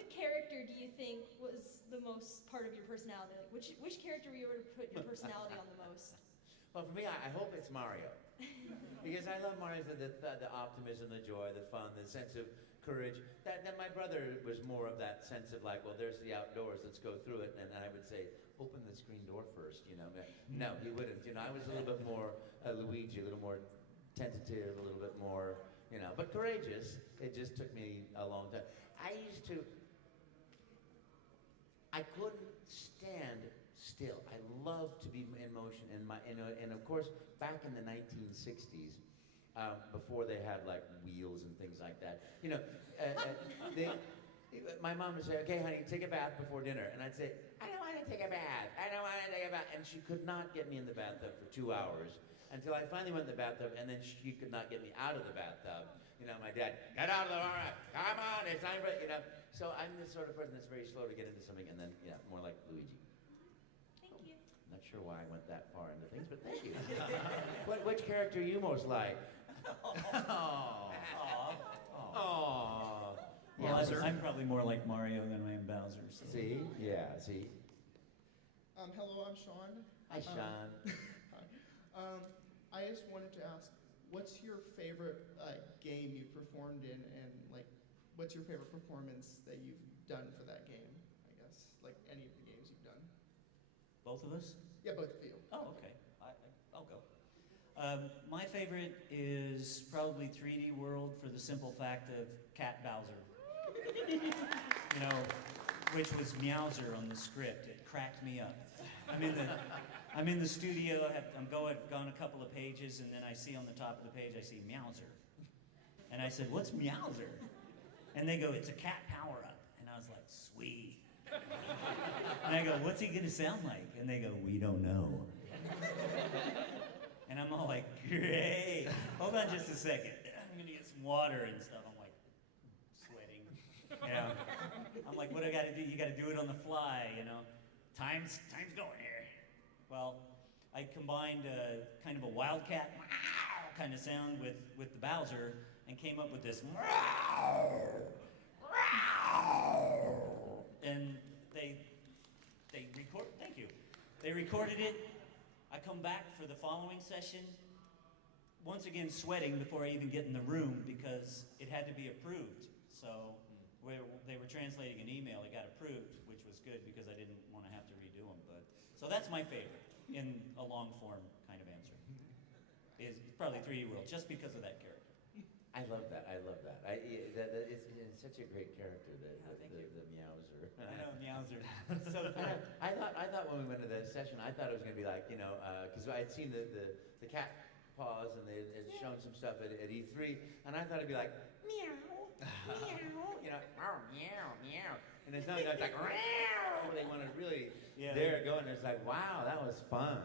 what character do you think was the most part of your personality? Like, which character were you able to put your personality on the most? Well, for me, I hope it's Mario. Because I love Mario, the optimism, the joy, the fun, the sense of courage. That my brother was more of that sense of like, well, there's the outdoors, let's go through it. And I would say, open the screen door first, you know. No, he wouldn't. You know, I was a little bit more Luigi, a little more tentative, a little bit more, you know, but courageous. It just took me a long time. I couldn't stand still. I loved to be in motion, and of course, back in the 1960s, before they had like wheels and things like that, you know, my mom would say, "Okay, honey, take a bath before dinner," and I'd say, "I don't want to take a bath. I don't want to take a bath," and she could not get me in the bathtub for 2 hours until I finally went in the bathtub, and then she could not get me out of the bathtub. You know, my dad, "Get out of the water! Come on, it's time for it," you know. So I'm the sort of person that's very slow to get into something, and then yeah, more like Luigi. Thank you. I'm not sure why I went that far into things, but thank you. Which character you most like? Aww. Well, I'm probably more like Mario than I am Bowser. So. See? Yeah, see? Hello, I'm Sean. Hi, Sean. Hi. I just wanted to ask, what's your favorite game you performed in, and like, what's your favorite performance that you've done for that game, I guess? Like, any of the games you've done. Both of us? Yeah, both of you. Oh, okay. I'll go. My favorite is probably 3D World for the simple fact of Cat Bowser. You know, which was Meowser on the script. It cracked me up. I'm in the studio. I've gone a couple of pages, and then I see on the top of the page I see Meowser, and I said, "What's Meowser?" And they go, "It's a cat power-up." And I was like, "Sweet." And I go, "What's he gonna sound like?" And they go, "We don't know." And I'm all like, "Great. Hold on just a second. I'm gonna get some water and stuff." I'm like, sweating. You know, I'm like, "What do I gotta do?" You gotta do it on the fly, you know. Time's going here. Well, I combined kind of a wildcat kind of sound with the Bowser and came up with this and they recorded it. I come back for the following session, once again sweating before I even get in the room because it had to be approved. So they were translating an email, it got approved, which was good because I didn't want to have to redo them. But so that's my favorite in a long form kind of answer. Is probably 3D World, just because of that character. I love that. It's such a great character, the Meowser. I know, Meowser. So cool. I thought when we went to the session, I thought it was going to be like, you know, because I had seen the cat paws and they had shown some stuff at E3, and I thought it'd be like, meow, meow, you know, meow, meow. And it's not, it's like, meow. They want to really, there it go, and it's like, wow, that was fun.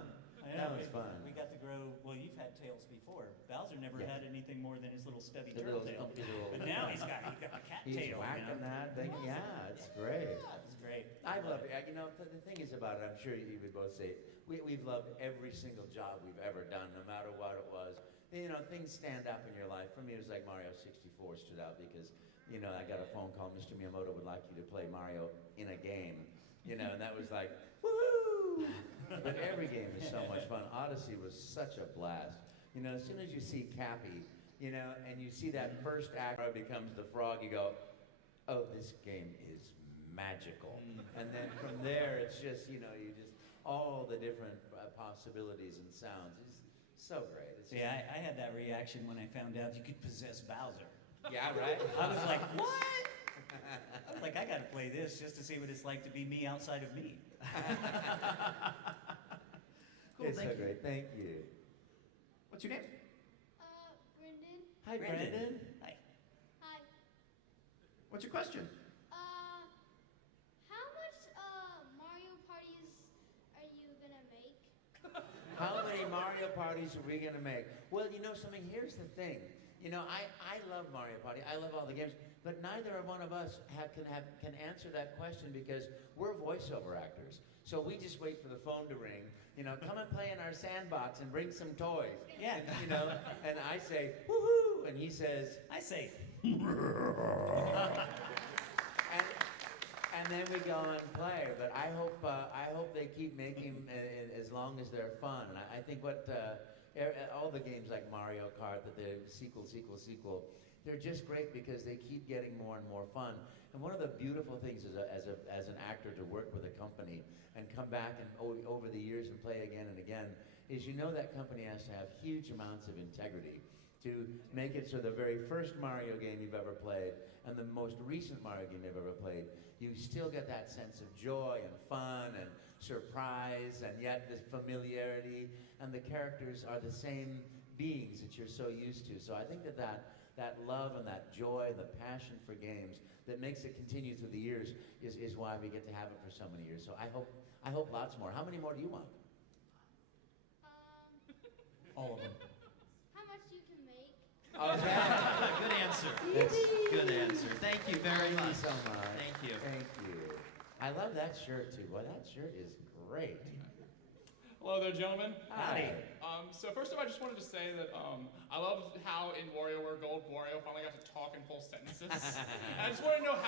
That was fun. We got to grow, well, you've had tails before. Bowser never had anything more than his little stubby turtle tail. But now he's got a cat tail. He's whacking that thing. Yeah, it's great. Yeah, it's great. I love it. You know, the thing is about it, I'm sure you would both say, we've loved every single job we've ever done, no matter what it was. You know, things stand up in your life. For me, it was like Mario 64 stood out because, you know, I got a phone call, Mr. Miyamoto would like you to play Mario in a game. You know, and that was like, woohoo! But every game is so much fun. Odyssey was such a blast. You know, as soon as you see Cappy, you know, and you see that first act where it becomes the frog, you go, oh, this game is magical. And then from there, it's just, you know, all the different possibilities and sounds. It's so great. It's I had that reaction when I found out you could possess Bowser. Yeah, right? I was like, what? I was like, I gotta play this just to see what it's like to be me outside of me. Cool, it's so great. Thank you. What's your name? Brendan. Hi, Brendan. Hi. Hi. What's your question? How much Mario parties are you gonna make? How many Mario parties are we gonna make? Well, you know something, here's the thing. You know, I love Mario Party, I love all the games, but neither one of us can answer that question because we're voiceover actors. So we just wait for the phone to ring, you know, come and play in our sandbox and bring some toys. Yeah. And, you know, and I say, woohoo, and he says, I say, and and then we go and play. But I hope they keep making them as long as they're fun. And I think all the games like Mario Kart, that they're sequel, they're just great because they keep getting more and more fun. And one of the beautiful things as an actor to work with a company and come back and over the years and play again and again is that company has to have huge amounts of integrity to make it so the very first Mario game you've ever played and the most recent Mario game you've ever played, you still get that sense of joy and fun and surprise, and yet the familiarity, and the characters are the same beings that you're so used to. So I think that love and that joy and the passion for games that makes it continue through the years is why we get to have it for so many years. So I hope lots more. How many more do you want? All of them. How much you can make? Okay. Good answer. That's good answer. Thank you very Thank you much. so much. Thank you. Thank you. I love that shirt too. Boy, that shirt is great. Hello there, gentlemen. Hi. So first of all, I just wanted to say that I loved how in WarioWare Gold, Wario finally got to talk in full sentences. And I just want to know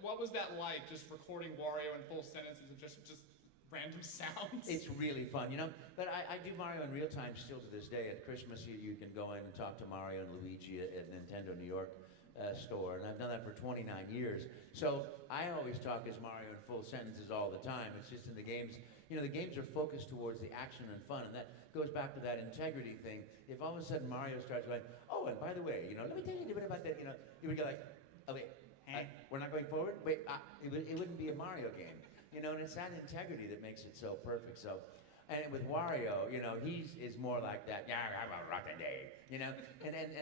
what was that like, just recording Wario in full sentences and just random sounds? It's really fun, But I do Mario in real time still to this day. At Christmas, you can go in and talk to Mario and Luigi at Nintendo New York store, and I've done that for 29 years. So I always talk as Mario in full sentences all the time. It's just in the games, the games are focused towards the action and fun, and that goes back to that integrity thing. If all of a sudden Mario starts going, oh, and by the way, let me tell you a bit about that, you would go like, oh wait, we're not going forward? Wait, it wouldn't be a Mario game. And it's that integrity that makes it so perfect. So, and with Wario, he is more like that. Yeah, have a rockin' day, And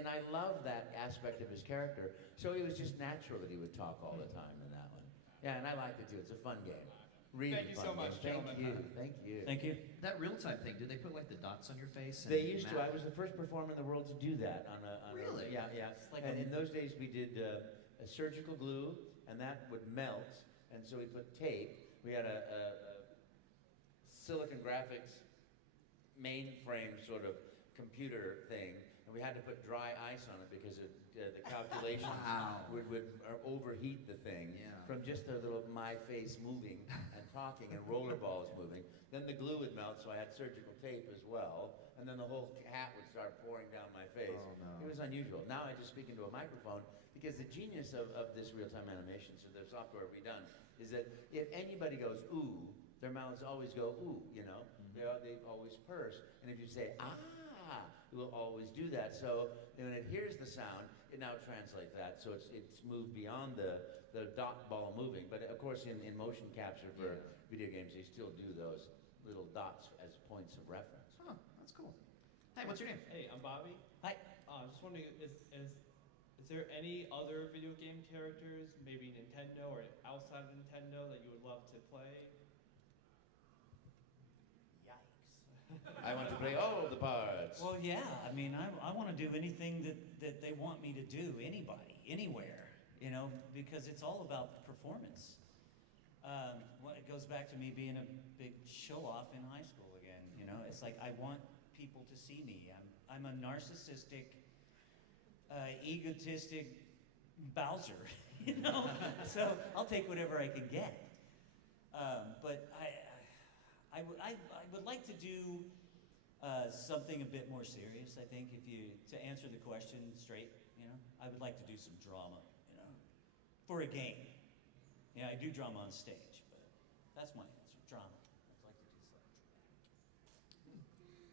I love that aspect of his character. So it was just natural that he would talk all the time in that one. Yeah, and I liked it too. It's a fun game. Really Thank you fun so much, game. gentlemen. Thank you. Thank you. That real-time thing, did they put like the dots on your face? And They used to. map? I was the first performer in the world to do that Really? Yeah. It's like and a- in those days we did a surgical glue, and that would melt, and so we put tape. We had a Silicon Graphics mainframe sort of computer thing, and we had to put dry ice on it because the calculations Wow. would overheat the thing Yeah. from just the little my face moving and talking and rollerballs moving. Then the glue would melt, so I had surgical tape as well, and then the whole hat would start pouring down my face. Oh, no. It was unusual. Now I just speak into a microphone because the genius of this real-time animation, so the software we done, is that if anybody goes ooh, their mouths always go ooh, They always purse. And if you say ah, it will always do that. So when it hears the sound, it now translates that. So it's moved beyond the dot ball moving. But of course in motion capture for video games, they still do those little dots as points of reference. Huh, that's cool. Hey, what's your name? Hey, I'm Bobby. Hi. Just wondering, is there any other video game characters, maybe Nintendo or outside of Nintendo, that you would love to play? Yikes. I want to play all the parts. Well, yeah. I mean, I want to do anything that they want me to do. Anybody, anywhere. Because it's all about performance. It goes back to me being a big show-off in high school again. It's like I want people to see me. I'm a narcissistic, egotistic Bowser. So I'll take whatever I can get. But I would like to do something a bit more serious. I think to answer the question straight, I would like to do some drama, for a game. Yeah, I do drama on stage, but that's my answer. Drama. I'd like to do some drama.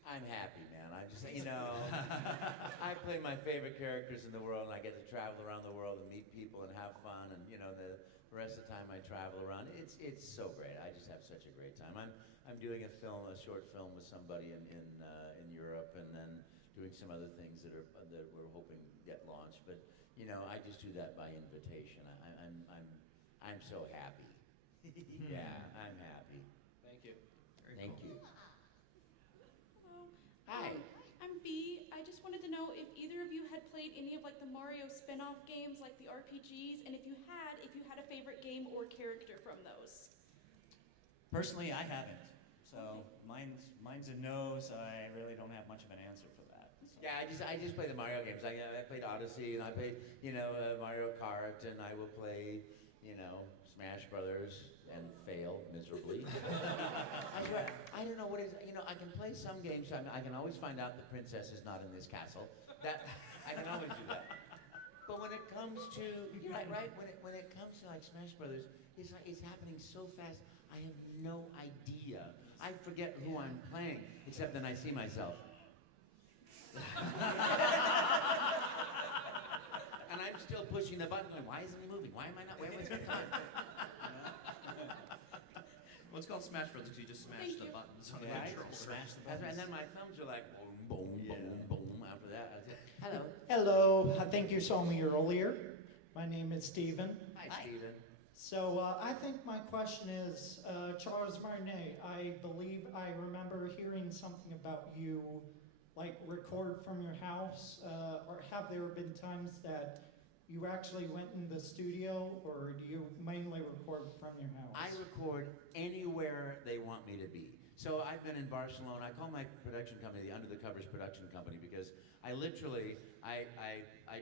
I'm happy, man. I just, I play my favorite characters in the world, and I get to travel around the world and meet people and have fun, and the rest of the time I travel around. It's so great. I just have such a great time. I'm doing a short film with somebody in Europe, and then doing some other things that we're hoping get launched. But I just do that by invitation. I'm so happy. Yeah, I'm happy. Thank you. Very Thank cool. you. Hello. Hi. I'm B. I just wanted to know if either of you had played any of the Mario spin-off games, like the RPGs, and if you had a favorite game or character from those. Personally, I haven't. So mine's a no. So I really don't have much of an answer for that. So. Yeah, I just play the Mario games. I played Odyssey, and I played Mario Kart, and I will play Smash Brothers and fail miserably. I swear, I don't know what is. I can play some games. I can always find out the princess is not in this castle. That I can always do that. But when it comes to right, when it comes to like Smash Brothers, it's happening so fast. I have no idea. I forget who I'm playing, except then I see myself. And I'm still pushing the button, going, why isn't he moving? Why am I not? Where was the time? Well, it's called Smash Bros. Because you just smash the buttons on the controller. Smash the And buttons. then my thumbs are like boom, boom, boom, boom. After that, I said, hello. Hello, I think you saw me earlier. My name is Stephen. Hi, Stephen. So I think my question is, Charles Martinet, I believe I remember hearing something about you, like record from your house, or have there been times that you actually went in the studio, or do you mainly record from your house? I record anywhere they want me to be. So I've been in Barcelona. I call my production company the Under the Covers Production Company because I literally, I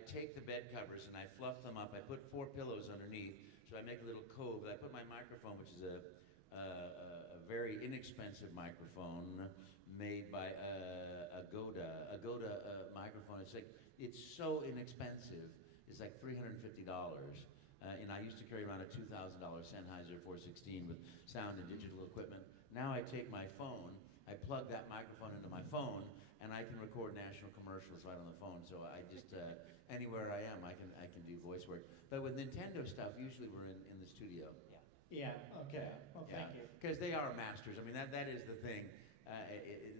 take the bed covers and I fluff them up. I put 4 pillows underneath, so I make a little cove. I put my microphone, which is a very inexpensive microphone made by a Goda microphone. It's so inexpensive. It's like $350. And I used to carry around a $2,000 Sennheiser 416 with sound and digital equipment. Now I take my phone, I plug that microphone into my phone, and I can record national commercials right on the phone. So I just, anywhere I am, I can do voice work. But with Nintendo stuff, usually we're in the studio. Yeah, okay. Well, thank you. Because they are masters. I mean, that is the thing.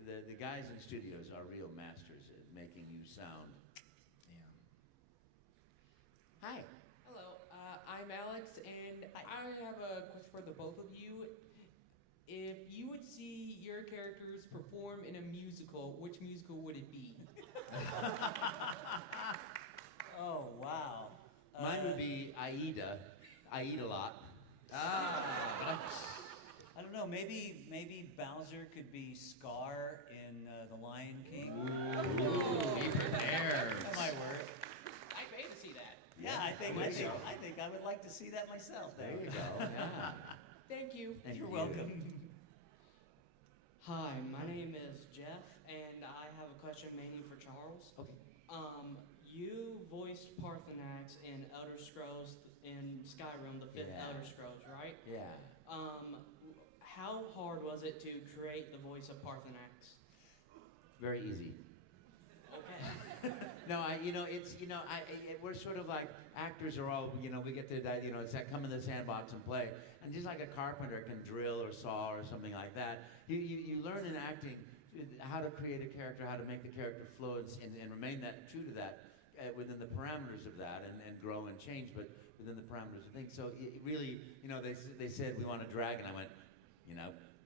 The guys in studios are real masters at making you sound. Hi. Hello, I'm Alex, and I have a question for the both of you. If you would see your characters perform in a musical, which musical would it be? Oh, wow. Mine would be Aida. I eat a lot. I don't know. Maybe Bowser could be Scar in The Lion King. Be prepared. That might work. I'd pay to see that. Yeah, I think I would like to see that myself. There you go. Yeah. Thank you. Thank You're you. welcome. Hi, my name is Jeff, and I have a question mainly for Charles. Okay. You voiced Parthenax in Elder Scrolls in Skyrim, the 5th Yeah. Elder Scrolls, right? Yeah. How hard was it to create the voice of Parthenax? Very easy. Okay. No, we're sort of like actors are all, we get to that, it's that come in the sandbox and play. And just like a carpenter can drill or saw or something like that, you learn in acting how to create a character, how to make the character flow and remain that true to that within the parameters of that and grow and change, but within the parameters of things. So it really, they said we want a dragon. I went,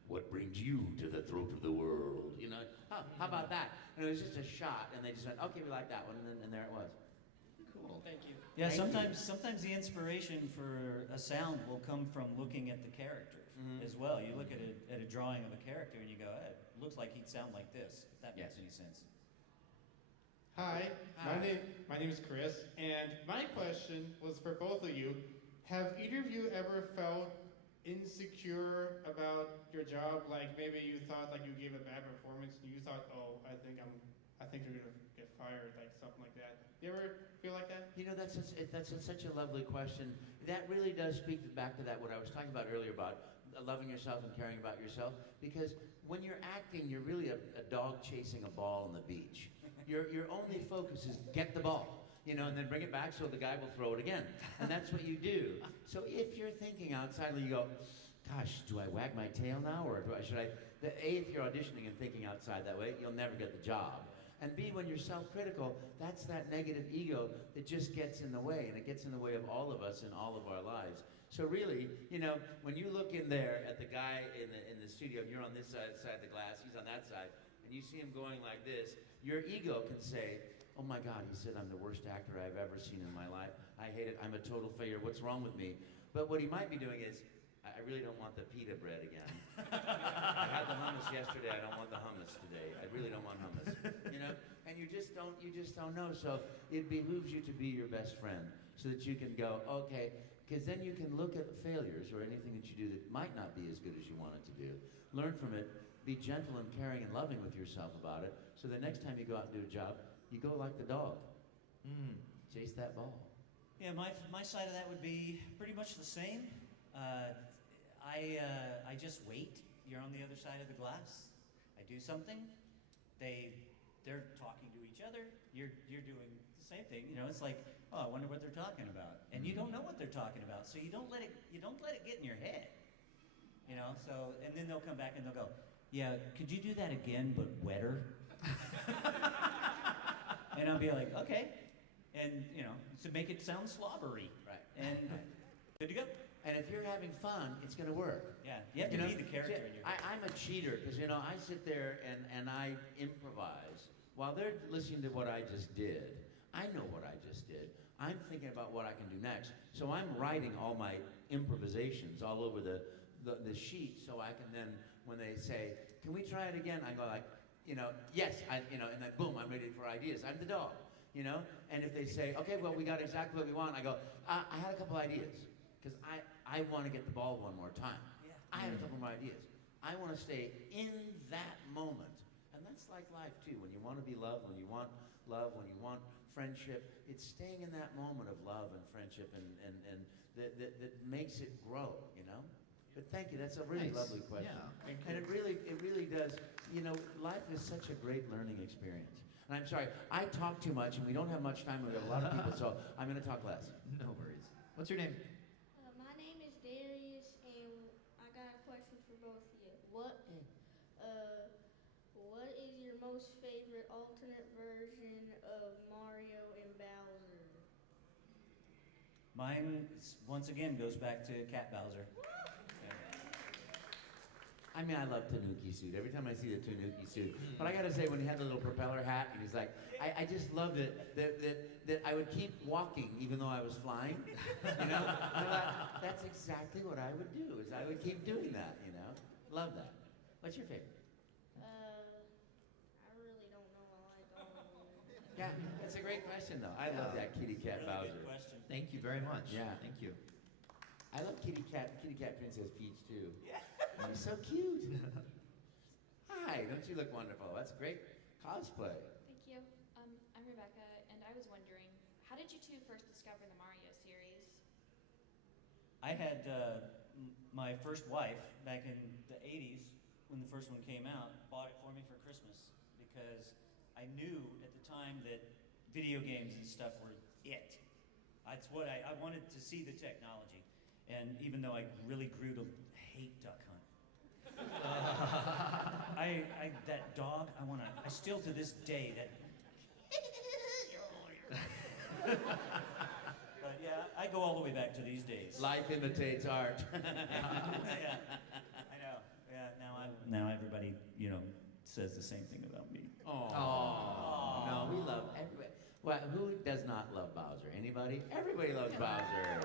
what brings you to the throat of the world? How about that? And it was just a shot, and they just went, okay, we like that one, and there it was. Cool. Thank you. Yeah, Thank you. sometimes the inspiration for a sound will come from looking at the character as well. You look at a drawing of a character and you go, hey, it looks like he'd sound like this, if that makes any sense. Hi, Hi. my name is Chris, and my question was for both of you. Have either of you ever felt insecure about your job? Like maybe you thought like you gave a bad performance and you thought, oh, I think you're gonna get fired, like something like that. You ever feel like that? That's such a lovely question. That really does speak back to that what I was talking about earlier about loving yourself and caring about yourself. Because when you're acting, you're really a dog chasing a ball on the beach. Your only focus is get the ball, and then bring it back so the guy will throw it again. And that's what you do. So if you're thinking outside, you go, gosh, do I wag my tail now, or should I? If you're auditioning and thinking outside that way, you'll never get the job. And B, when you're self-critical, that's that negative ego that just gets in the way, and it gets in the way of all of us in all of our lives. So really, when you look in there at the guy in the studio, and you're on this side of the glass, he's on that side, and you see him going like this, your ego can say, oh my God, he said I'm the worst actor I've ever seen in my life. I hate it. I'm a total failure. What's wrong with me? But what he might be doing is, I really don't want the pita bread again. I had the hummus yesterday. I don't want the hummus today. I really don't want hummus. And you just don't know. So it behooves you to be your best friend so that you can go, okay, Because then you can look at failures or anything that you do that might not be as good as you want it to do, learn from it, be gentle and caring and loving with yourself about it, so the next time you go out and do a job, you go like the dog. Chase that ball. Yeah, my side of that would be pretty much the same. I just wait. You're on the other side of the glass. I do something. They're talking to each other. You're doing the same thing. You know, it's like, oh, I wonder what they're talking about, and you don't know what they're talking about, so you don't let it get in your head. You know, so and then they'll come back and they'll go, yeah, could you do that again but wetter? And I'll be like, okay, and you know, to make it sound slobbery, Right. and good to go. And if you're having fun, it's going to work. Yeah, you have to be the character in your head. I'm a cheater because, you know, I sit there and I improvise. While they're listening to what I just did, I know what I just did. I'm thinking about what I can do next. So I'm writing all my improvisations all over the sheet so I can then, when they say, can we try it again? I go like, you know, yes, and then boom, I'm ready for ideas. I'm the dog, you know? And if they say, okay, well, we got exactly what we want, I go, I had a couple ideas. Because I want to get the ball one more time. Yeah. I have a couple more ideas. I want to stay in that moment. And that's like life, too. When you want to be loved, when you want love, when you want friendship, it's staying in that moment of love and friendship and that makes it grow, you know? But thank you. That's a really lovely question. Yeah. And it really does. You know, life is such a great learning experience. And I'm sorry, I talk too much, and we don't have much time. We have a lot of people, so I'm going to talk less. No worries. What's your name? My name is Darius, and I got a question for both of you. What is your most favorite alternate version of Mario and Bowser? Mine, once again, goes back to Cat Bowser. I mean, I love Tanuki suit. Every time I see the Tanuki suit. But I gotta say, when he had the little propeller hat, and he's like, I just loved it that I would keep walking even though I was flying. You know? And I thought, that's exactly what I would do, is I would keep doing that, you know? Love that. What's your favorite? I really don't know. I don't. Yeah, that's a great question, though. I love that kitty cat Really Bowser. good question. Thank you very much. Yeah. Thank you. I love kitty cat Princess Peach, too. Yeah. You're so cute. Hi, don't you look wonderful? That's great cosplay. Thank you. I'm Rebecca, and I was wondering, how did you two first discover the Mario series? I had my first wife back in the 80s, when the first one came out, bought it for me for Christmas because I knew at the time that video games and stuff were it. That's what I wanted to see the technology. And even though I really grew to hate Duck Hunt. That dog, I still to this day, that. But yeah, I go all the way back to these days. Life imitates art. Yeah, I know. Yeah, now everybody, you know, says the same thing about me. Oh. No, we love everybody. Well, who does not love Bowser? Anybody? Everybody loves Bowser.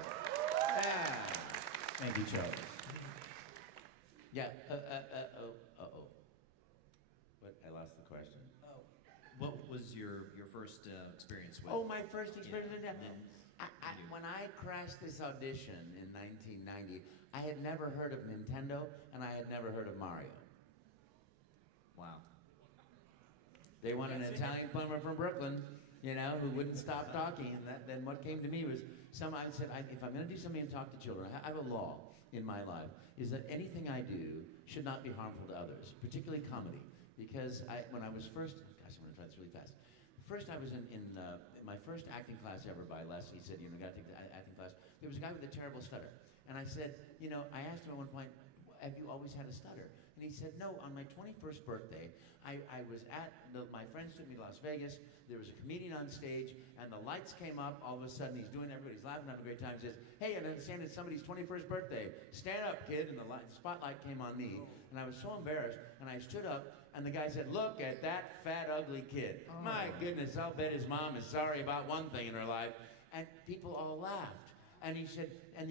Yeah. Thank you, Charles. Yeah. What? I lost the question. What was your first experience with? Oh, my first experience with that. then When I crashed this audition in 1990, I had never heard of Nintendo, and I had never heard of Mario. Wow. They wanted an Italian plumber from Brooklyn, you know, who wouldn't stop talking. And then what came to me was I said, if I'm going to do something and talk to children, I have a law in my life, is that anything I do should not be harmful to others, particularly comedy. Because when I was first, gosh, I'm going to try this really fast. First, I was in my first acting class ever by Les. He said, you know, got to take the acting class. There was a guy with a terrible stutter. And I said, you know, I asked him at one point, have you always had a stutter? And he said, no, on my 21st birthday, I was my friends took me to Las Vegas. There was a comedian on stage, and the lights came up. All of a sudden, he's doing everybody's laughing, having a great time. He says, hey, I understand it's somebody's 21st birthday. Stand up, kid. And the spotlight came on me. And I was so embarrassed, and I stood up, and the guy said, look at that fat, ugly kid. Oh. My goodness, I'll bet his mom is sorry about one thing in her life. And people all laughed. And he said, and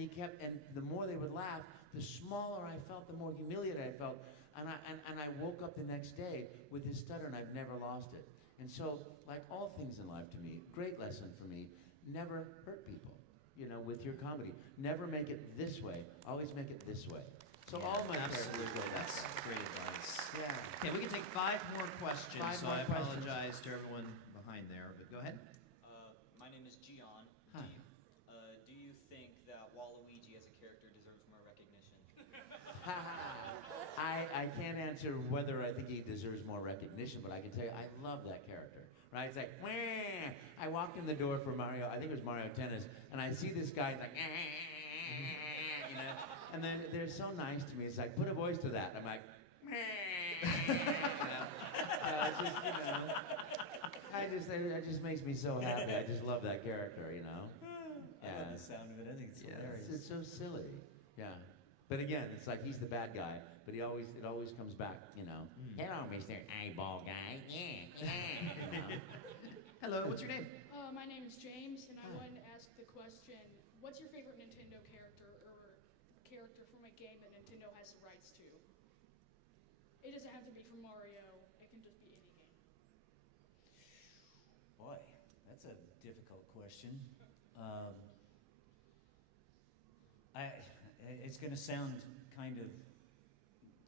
the more they would laugh, the smaller I felt, the more humiliated I felt. And I woke up the next day with his stutter, and I've never lost it. And so, like all things in life to me, great lesson for me, never hurt people. you know, with your comedy. Never make it this way. Always make it this way. So all my characters go that That's way. great advice. Yeah. Okay, we can take 5 more questions, Five so more I questions. apologize to everyone behind there, but go ahead. My name is Gian. Hi. Do you think that Waluigi as a character deserves more recognition? I can't answer whether I think he deserves more recognition, but I can tell you I love that character. Right? It's like, wah! I walked in the door for Mario, I think it was Mario Tennis, and I see this guy, it's like, you know, and then they're so nice to me. It's like, put a voice to that. I'm like, you know, it's just, you know, it just makes me so happy. I just love that character, you know. I love the sound of it. I think it's hilarious. It's so silly. Yeah. But again, it's like he's the bad guy, but it always comes back, you know. Hello, Mr. Eyeball Guy. Yeah, yeah. You know? Hello, what's your name? My name is James, and I wanted to ask the question, what's your favorite Nintendo character or character from a game that Nintendo has the rights to? It doesn't have to be from Mario. It can just be any game. Boy, that's a difficult question. It's going to sound kind of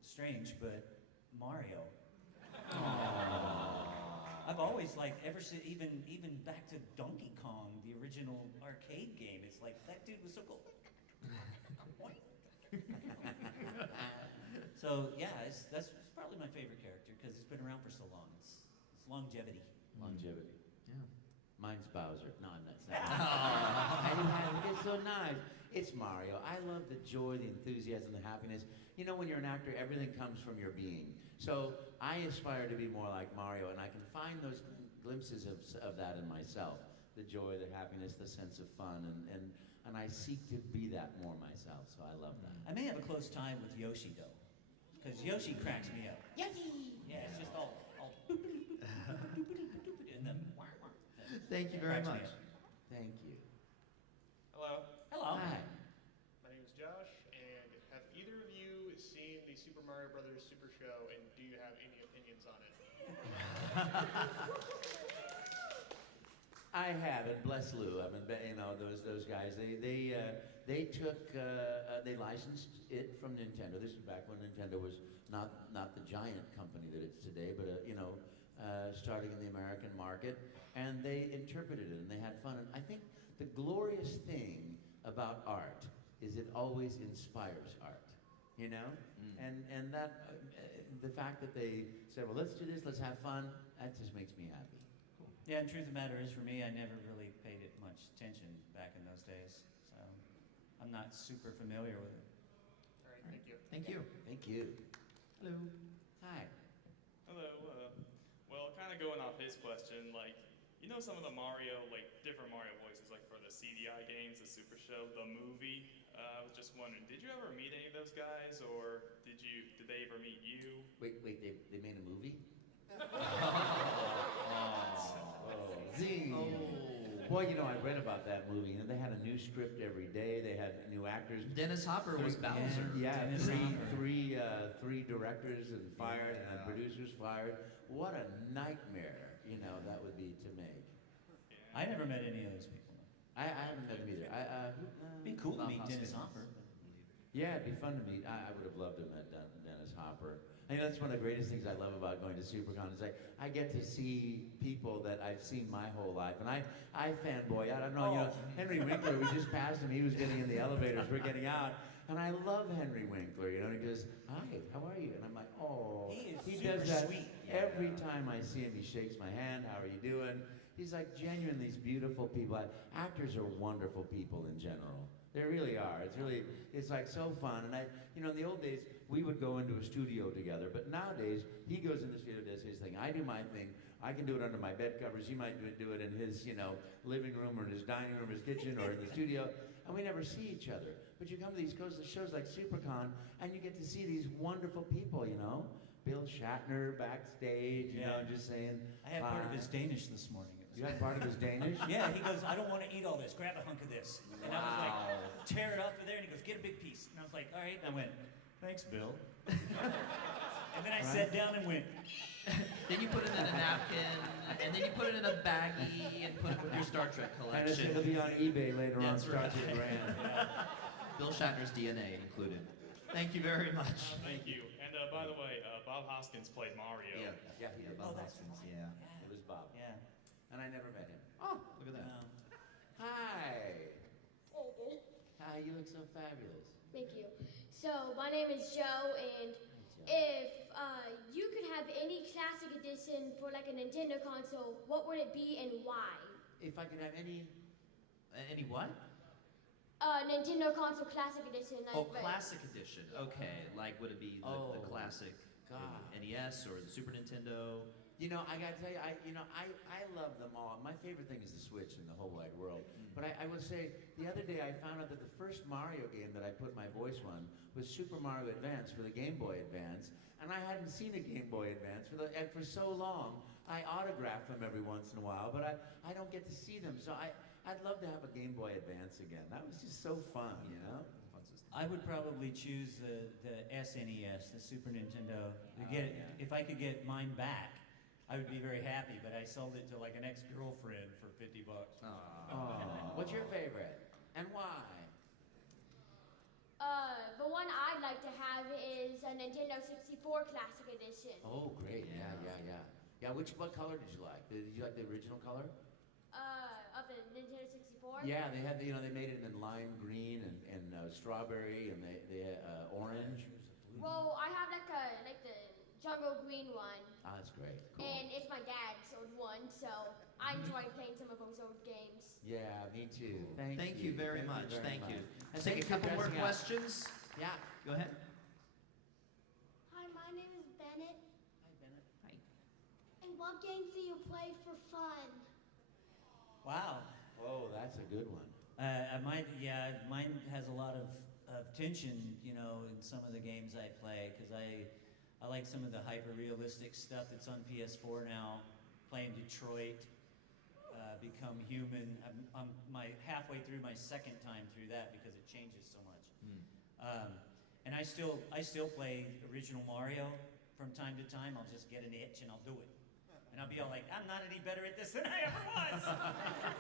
strange, but Mario. I've always liked, ever since, even back to Donkey Kong, the original arcade game. It's like that dude was so cool. So yeah, that's probably my favorite character because it's been around for so long. It's longevity. Longevity. Yeah. Mine's Bowser. No, I'm not. It's so nice. It's Mario. I love the joy, the enthusiasm, the happiness. You know, when you're an actor, everything comes from your being. So I aspire to be more like Mario, and I can find those glimpses of that in myself. The joy, the happiness, the sense of fun, and I seek to be that more myself, so I love that. I may have a close tie with Yoshi, though, because Yoshi cracks me up. Yoshi! Yeah, it's just all and then Thank you very cracks me much. up. Thank you. Hello. Hello. Hi. My name is Josh, and have either of you seen the Super Mario Brothers Super Show, and do you have any opinions on it? I have, and bless Lou. I mean, you know, those guys. They took they licensed it from Nintendo. This is back when Nintendo was not the giant company that it's today, but you know, starting in the American market, and they interpreted it and they had fun. And I think the glorious thing about art is it always inspires art. You know, and that the fact that they said, well, let's do this, let's have fun. That just makes me happy. Yeah, and truth of the matter is, for me, I never really paid it much attention back in those days, so I'm not super familiar with it. All right, thank you. Thank you. Thank you. Hello. Hi. Hello. Well, kind of going off his question, like, you know some of the Mario, like, different Mario voices, like for the CDI games, the Super Show, the movie. I was just wondering, did you ever meet any of those guys, or did they ever meet you? Wait, they made a movie? Zing. Boy, you know, I read about that movie, and they had a new script every day. They had new actors. Dennis Hopper was Bowser. Yeah, Dennis Hopper. three directors and fired, and producers fired. What a nightmare, you know, that would be to make. I never met any of those people. I haven't met him either. It'd be cool to meet Dennis Hopper. Yeah, it'd be fun to meet. I would have loved to have met Dennis Hopper. I think that's one of the greatest things I love about going to Supercon is I get to see people that I've seen my whole life. And I fanboy out. I don't know, you know, Henry Winkler, we just passed him. He was getting in the elevators. We're getting out. And I love Henry Winkler, you know. And he goes, hi, how are you? And I'm like, oh. He does that sweet. every time I see him. He shakes my hand. How are you doing? He's like genuinely these beautiful people. Actors are wonderful people in general. They really are. It's like so fun. And you know, in the old days, we would go into a studio together. But nowadays, he goes in the studio, does his thing. I do my thing. I can do it under my bed covers. He might do it in his, you know, living room or in his dining room, his kitchen, or in the studio. And we never see each other. But you come to these shows like Supercon, and you get to see these wonderful people, you know. Bill Shatner backstage, you know, just saying. I had part of his Danish this morning. You had part of his Danish? Yeah, he goes, I don't want to eat all this. Grab a hunk of this. And I was like, tear it off of there. And he goes, get a big piece. And I was like, all right. And I went, thanks, Bill. And then I Right? sat down and went, Then you put it in a napkin, and then you put it in a baggie and put it with your Star Trek And it's collection. going to be on eBay later on, That's Star right. Trek brand. Bill Shatner's DNA included. Thank you very much. Thank you. And by the way, Bob Hoskins played Mario. Yeah, Bob Hoskins, yeah. It was Bob. Yeah. And I never met him. Oh, look at that. Hi. Hi, you look so fabulous. Thank you. So, my name is Joe, and if you could have any classic edition for like a Nintendo console, what would it be and why? If I could have any what? Nintendo console classic edition. Like, Oh, classic edition. Okay, like would it be the classic NES or the Super Nintendo? You know, I gotta tell you, I love them all. My favorite thing is the Switch in the whole wide world. But I will say, the other day I found out that the first Mario game that I put my voice on was Super Mario Advance for the Game Boy Advance, and I hadn't seen a Game Boy Advance for so long. I autograph them every once in a while, but I don't get to see them. So I'd love to have a Game Boy Advance again. That was just so fun, you know? I would probably choose the SNES, the Super Nintendo. If I could get mine back, I would be very happy, but I sold it to like an ex-girlfriend for $50. What's your favorite? And why? The one I'd like to have is a Nintendo 64 Classic Edition. Oh, great. Yeah. What color did you like? Did you like the original color? Of the Nintendo 64? Yeah, they had, they made it in lime green and strawberry and they orange. Well, I have like the jungle green one. Ah, that's great. Cool. And it's my dad's old one, so I enjoy playing some of those old games. Yeah, me too. Thank you very much. Thank you. And Let's take a couple more questions. Yeah. Go ahead. Hi, my name is Bennett. Hi, Bennett. Hi. And what games do you play for fun? Wow. Oh, that's a good one. Mine has a lot of tension, in some of the games I play, because I like some of the hyper-realistic stuff that's on PS4 now, playing Detroit, Become Human. I'm halfway through my second time through that because it changes so much. And I still play original Mario from time to time. I'll just get an itch and I'll do it. And I'll be all like, I'm not any better at this than I ever was.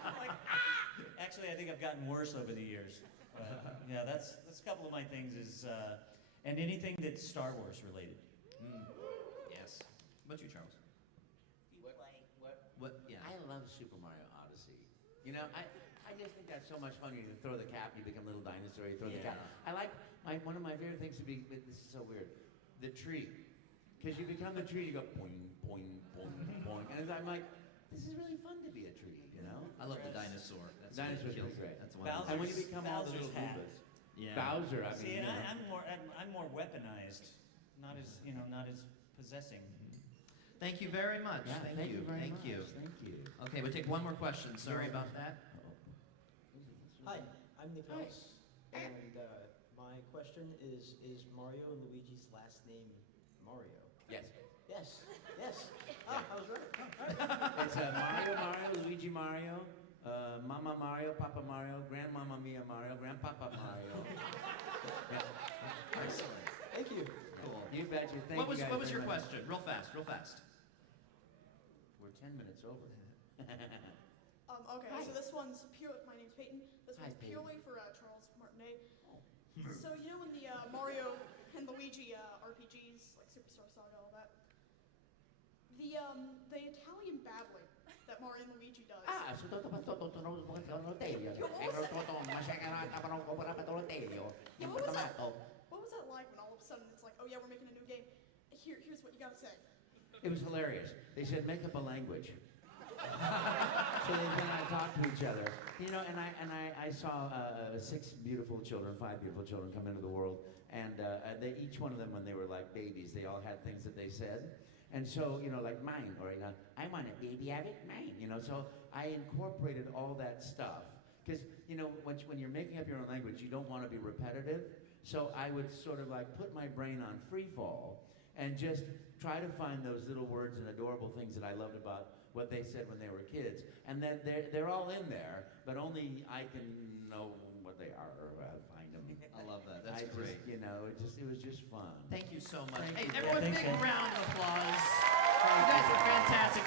I'm like, ah! Actually, I think I've gotten worse over the years. But, yeah, that's a couple of my things and anything that's Star Wars related. Yes. What about you, Charles? What? Yeah. I love Super Mario Odyssey. I just think that's so much fun. You throw the cap, you become a little dinosaur, you throw the cap. I like, one of my favorite things to be, this is so weird, the tree. Because you become the tree, you go boing, boing, boing, boing. And I'm like, this is really fun to be a tree, I love the dinosaur. That's Dinosaur's what kills great. That's one. And when you become all the Bowser's little hat. Goombas. Yeah. Bowser, I See, mean. and I'm more weaponized, not as possessing. Thank you very much. Yeah, thank you. very Thank much. you. Thank you. Okay, we'll take one more question. Sorry about that. Hi, I'm Nicholas, and my question is Mario and Luigi's last name Mario? Yes. Yes. I was right. It's Mario, Luigi Mario, Mama Mario, Papa Mario, Grandmama Mia Mario, Grandpapa Mario. Excellent. Thank you. Cool. You betcha. Thank What you guys was very your much. question? Real fast. We're 10 minutes over. Okay, so this one's pure. My name's Peyton. This Hi, one's Peyton. purely for Charles Martinet. So in the Mario and Luigi RPGs, like Superstar Saga, all that, the Italian babbling that Mario and Luigi does. What was that like when all of a sudden it's like, oh yeah, we're making a new game. Here's what you gotta say. It was hilarious. They said, make up a language. So they then I talked to each other. And I saw 5 beautiful children come into the world. And each one of them, when they were like babies, they all had things that they said. And so, like mine, or, I want a baby, have it, mine. So I incorporated all that stuff. Because, when you're making up your own language, you don't want to be repetitive. So I would sort of like put my brain on free fall and just try to find those little words and adorable things that I loved about what they said when they were kids. And then they're all in there, but only I can know what they are or find them. I love that. That's great. Just, it was just fun. Thank you so much. Thank Hey, you. everyone, Yeah, big thank you. round of applause. You guys are fantastic.